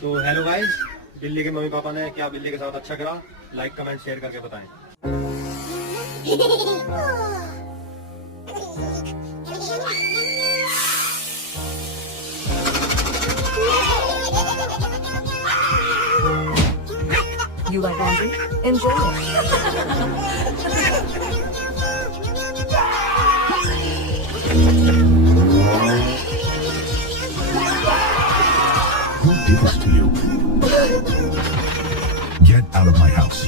तो hello guys, बिल्ली के मम्मी पापा ने क्या बिल्ली के साथ अच्छा करा, लाइक कमेंट शेयर करके बताएं। You like laundry? Enjoy it. Who did this to you? Get out of my house.